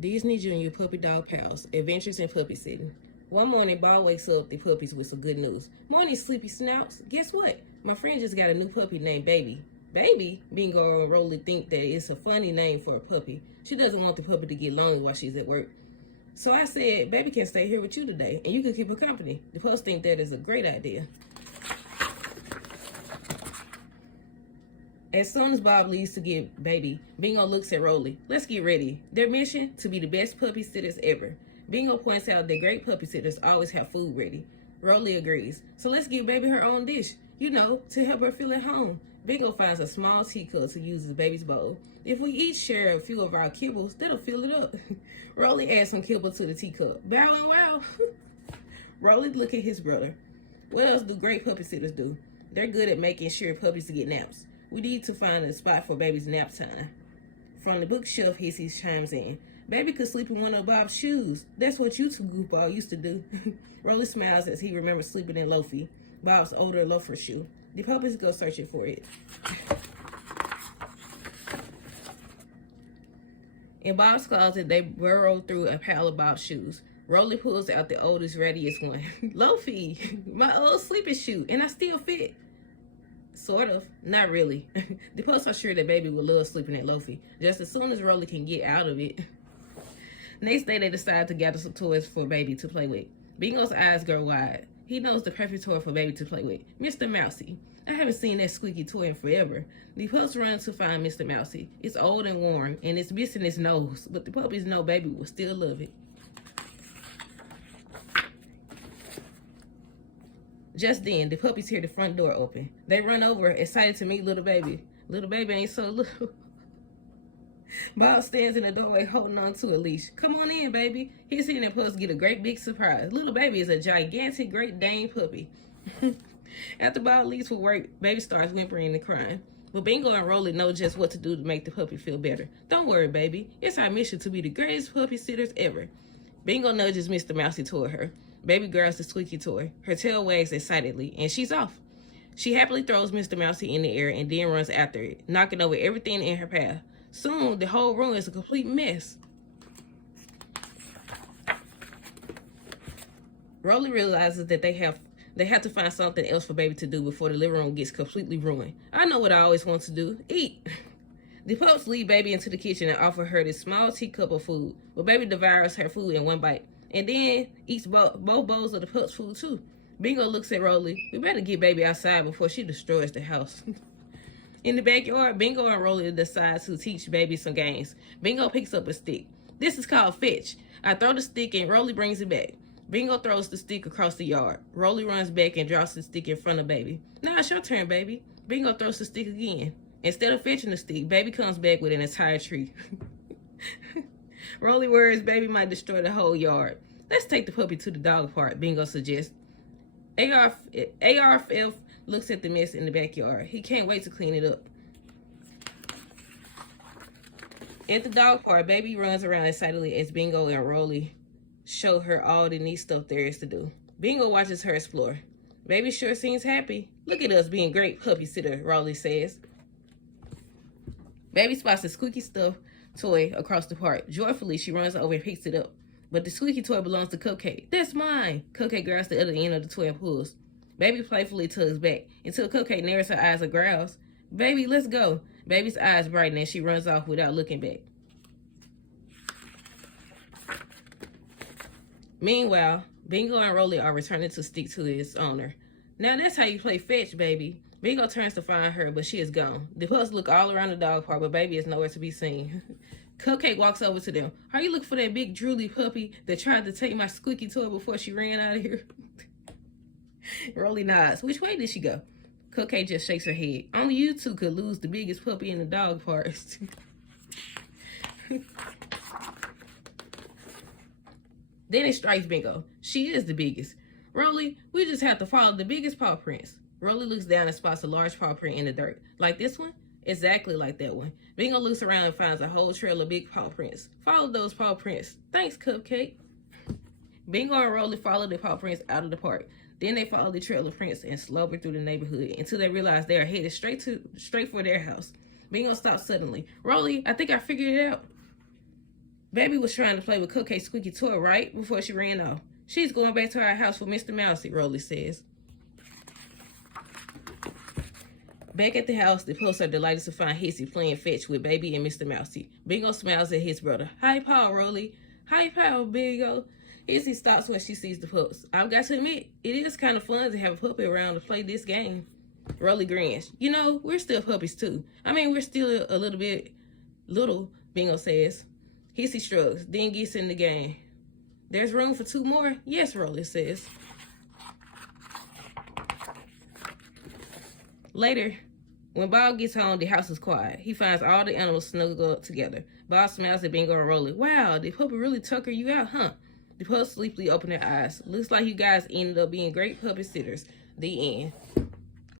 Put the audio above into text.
Disney Junior Puppy Dog Pals, Adventures in Puppy Sitting. One morning, Bob wakes up the puppies with some good news. Morning, sleepy snouts. Guess what? My friend just got a new puppy named Baby. Baby? Bingo and Rolly think that it's a funny name for a puppy. She doesn't want the puppy to get lonely while she's at work. So I said, Baby can stay here with you today, and you can keep her company. The pups think that is a great idea. As soon as Bob leaves to get Baby, Bingo looks at Rolly. Let's get ready. Their mission? To be the best puppy sitters ever. Bingo points out that great puppy sitters always have food ready. Rolly agrees. So let's give Baby her own dish, to help her feel at home. Bingo finds a small teacup to use as Baby's bowl. If we each share a few of our kibbles, that'll fill it up. Rolly adds some kibble to the teacup. Bow and wow. Rolly look at his brother. What else do great puppy sitters do? They're good at making sure puppies get naps. We need to find a spot for Baby's nap time. From the bookshelf, Hissy chimes in. Baby could sleep in one of Bob's shoes. That's what you two goofball used to do. Rolly smiles as he remembers sleeping in Loafy, Bob's older loafer shoe. The puppies go searching for it. In Bob's closet, they burrow through a pile of Bob's shoes. Rolly pulls out the oldest, readiest one. Loafy, my old sleeping shoe, and I still fit. Sort of. Not really. The pups are sure that Baby will love sleeping at Loafy, just as soon as Rolly can get out of it. Next day, they decide to gather some toys for Baby to play with. Bingo's eyes grow wide. He knows the perfect toy for Baby to play with. Mr. Mousy. I haven't seen that squeaky toy in forever. The pups run to find Mr. Mousy. It's old and worn, and it's missing its nose, but the puppies know Baby will still love it. Just then, the puppies hear the front door open. They run over, excited to meet little Baby. Little Baby ain't so little. Bob stands in the doorway holding on to a leash. Come on in, Baby. Hissy and the pups get a great big surprise. Little Baby is a gigantic Great Dane puppy. After Bob leaves for work, Baby starts whimpering and crying. But Bingo and Rolly know just what to do to make the puppy feel better. Don't worry, Baby. It's our mission to be the greatest puppy sitters ever. Bingo nudges Mr. Mousy toward her. Baby grabs the squeaky toy. Her tail wags excitedly, and she's off. She happily throws Mr. Mousy in the air and then runs after it, knocking over everything in her path. Soon, the whole room is a complete mess. Rolly realizes that they have to find something else for Baby to do before the living room gets completely ruined. I know what I always want to do. Eat. The pups lead Baby into the kitchen and offer her this small teacup of food, but Baby devours her food in one bite, and then eats both bowls of the pups' food too. Bingo looks at Rolly. We better get Baby outside before she destroys the house. In the backyard, Bingo and Rolly decide to teach Baby some games. Bingo picks up a stick. This is called fetch. I throw the stick and Rolly brings it back. Bingo throws the stick across the yard. Rolly runs back and drops the stick in front of Baby. Now it's your turn, Baby. Bingo throws the stick again. Instead of fetching the stick, Baby comes back with an entire tree. Rolly worries Baby might destroy the whole yard. Let's take the puppy to the dog park, Bingo suggests. ARF looks at the mess in the backyard. He can't wait to clean it up. At the dog park, Baby runs around excitedly as Bingo and Rolly show her all the neat stuff there is to do. Bingo watches her explore. Baby sure seems happy. Look at us being great puppy sitter, Rolly says. Baby spots a squeaky stuffed toy across the park. Joyfully, she runs over and picks it up. But the squeaky toy belongs to Cupcake. That's mine. Cupcake grabs the other end of the toy and pulls. Baby playfully tugs back until Cupcake narrows her eyes and growls. Baby, let's go. Baby's eyes brighten and she runs off without looking back. Meanwhile, Bingo and Rolly are returning to stick to his owner. Now that's how you play fetch, Baby. Bingo turns to find her, but she is gone. The pups look all around the dog park, but Baby is nowhere to be seen. Cupcake walks over to them. Are you looking for that big drooly puppy that tried to take my squeaky toy before she ran out of here? Rolly nods. Which way did she go? Cupcake just shakes her head. Only you two could lose the biggest puppy in the dog park. Then it strikes Bingo. She is the biggest. Rolly, we just have to follow the biggest paw prints. Rolly looks down and spots a large paw print in the dirt. Like this one? Exactly like that one. Bingo looks around and finds a whole trail of big paw prints. Follow those paw prints. Thanks, Cupcake. Bingo and Rolly follow the paw prints out of the park. Then they follow the trail of prints and slobber through the neighborhood until they realize they are headed straight for their house. Bingo stops suddenly. Rolly, I think I figured it out. Baby was trying to play with Cupcake's squeaky toy right before she ran off. She's going back to our house for Mr. Mousy, Rolly says. Back at the house, the pups are delighted to find Hissy playing fetch with Baby and Mr. Mousy. Bingo smiles at his brother. Hi, Paw, Rolly. Hi, Paw, Bingo. Hissy stops when she sees the pups. I've got to admit, it is kind of fun to have a puppy around to play this game. Rolly grins. You know, we're still puppies too. I mean, we're still a little bit little, Bingo says. Hissy shrugs, then gets in the game. There's room for 2 more? Yes, Rolly says. Later, when Bob gets home, the house is quiet. He finds all the animals snuggled up together. Bob smiles at Bingo and Rolly. Wow, the puppy really tucker you out, huh? The pups sleepily open their eyes. Looks like you guys ended up being great puppy sitters. The end.